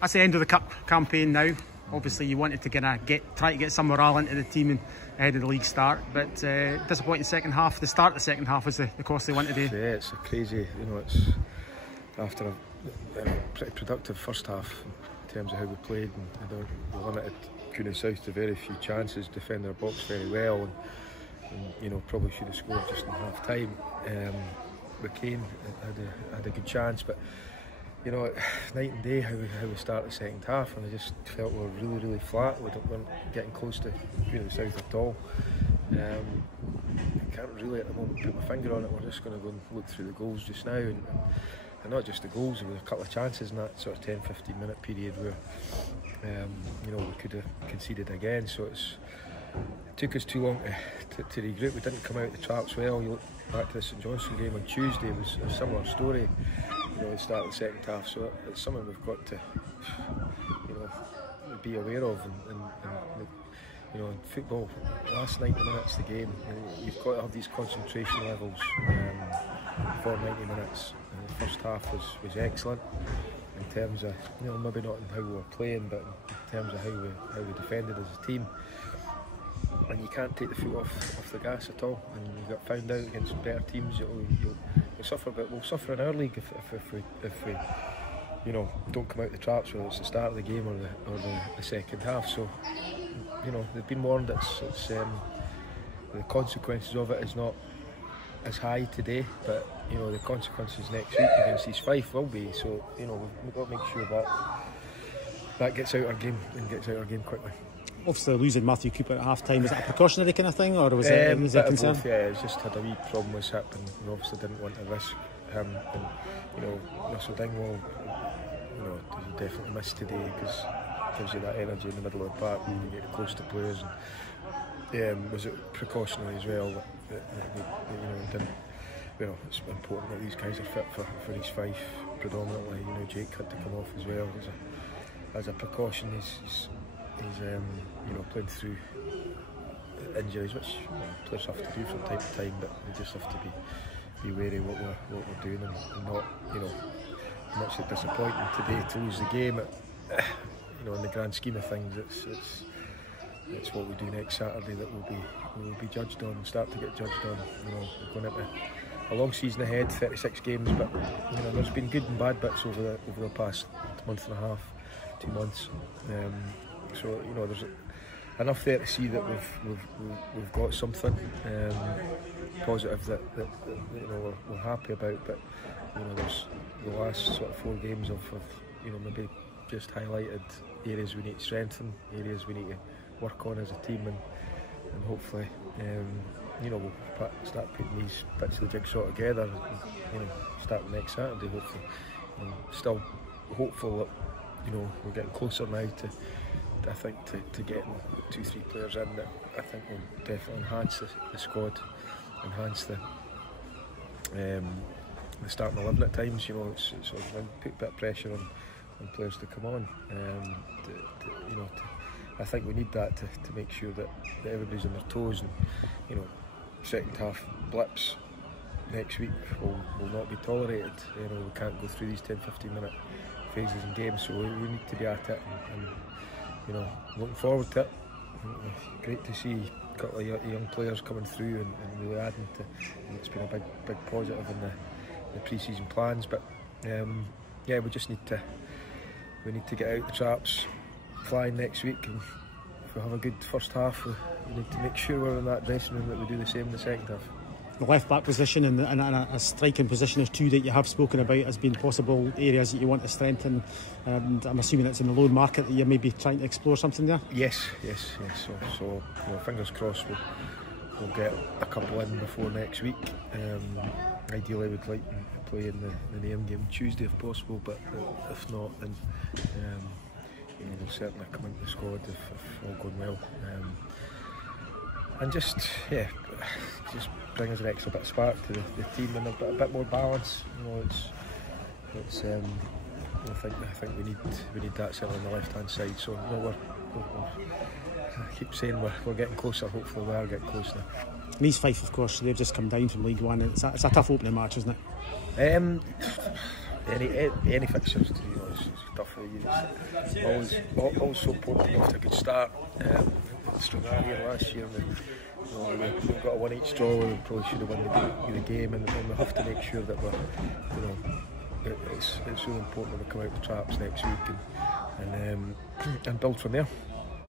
That's the end of the cup campaign now. Obviously, you wanted to try to get some morale into the team and ahead of the league start, but disappointing second half. The start of the second half was the costly one today. Yeah, it's a crazy. It's after a pretty productive first half in terms of how we played, and we limited Cooney South to very few chances, defended our box very well, and probably should have scored just in half time. McCain had a good chance, but night and day how we start the second half, and I just felt we were really flat. We weren't getting close to Cooney South at all. I can't really at the moment put my finger on it. We're just going to go and look through the goals just now, and not just the goals. There were a couple of chances in that sort of 10-15 minute period where we could have conceded again. So it took us too long to regroup. We didn't come out the traps well. You look back to the St Johnstone game on Tuesday, it was a similar story. The start of the second half. So it's something we've got to be aware of. And in football, last 90 minutes of the game, you've got to have these concentration levels for 90 minutes. And the first half was excellent in terms of maybe not in how we were playing, but in terms of how we defended as a team. And you can't take the foot off the gas at all. And you got found out against better teams. You'll suffer, but we'll suffer in our league if we don't come out the traps, whether it's the start of the game or the second half. So they've been warned. It's the consequences of it is not as high today, but the consequences next week against East Fife will be. So we've got to make sure that gets out our game and gets out our game quickly. Obviously, losing Matthew Cooper at half time, is that a precautionary kind of thing, or was it a concern? Both, yeah, it just had a wee problem with hip, and we obviously didn't want to risk him. And Russell Dingwall, he definitely missed today because it gives you that energy in the middle of the park when you get close to players. And was it precautionary as well that didn't. It's important that these guys are fit for East Fife predominantly. Jake had to come off as well as a precaution. He's playing through injuries, which players have to do from time to time, but we just have to be wary what we're doing and not, much disappointing today to lose the game. In the grand scheme of things, it's what we do next Saturday that we'll be judged on and start to get judged on. We're going into a long season ahead, 36 games, but there's been good and bad bits over the past month and a half, 2 months. So there's enough there to see that we've got something positive that we're happy about. But there's the last sort of 4 games of maybe just highlighted areas we need to strengthen, areas we need to work on as a team, and hopefully we'll start putting these bits of the jigsaw together. Start next Saturday hopefully. Still hopeful that we're getting closer now to getting 2-3 players in that I think will definitely enhance the squad, enhance the starting 11 at times. It's sort of put a bit of pressure on players to come on. I think we need that to make sure that everybody's on their toes, and second half blips next week will not be tolerated. We can't go through these 10-15 minute phases in games, so we need to be at it and looking forward to it. Great to see a couple of young players coming through and really adding to. It's been a big positive in the pre-season plans, but we just need to get out the traps flying next week, and if we have a good first half, we need to make sure we're in that dressing room that we do the same in the second half. The left back position and a striking position is 2 that you have spoken about as being possible areas that you want to strengthen, and I'm assuming it's in the loan market that you're maybe trying to explore something there. Yes. So fingers crossed we'll get a couple in before next week. Ideally, I would like to play in the name game Tuesday if possible, but if not, then we'll certainly come into the squad if all going well. And just bring us an extra bit of spark to the team and a bit more balance. I think we need that certainly on the left hand side. So I keep saying we're getting closer. Hopefully we are getting close now. And East Fife, of course, they've just come down from League One. It's a tough opening match, isn't it? any fixtures, you know, it's tough for you. It's always so important to get off to a good start. Strong here last year, we've got a 1-each draw. We probably should have won the game, and we have to make sure that we're, you know, it's really important that we come out the traps next week and build from there.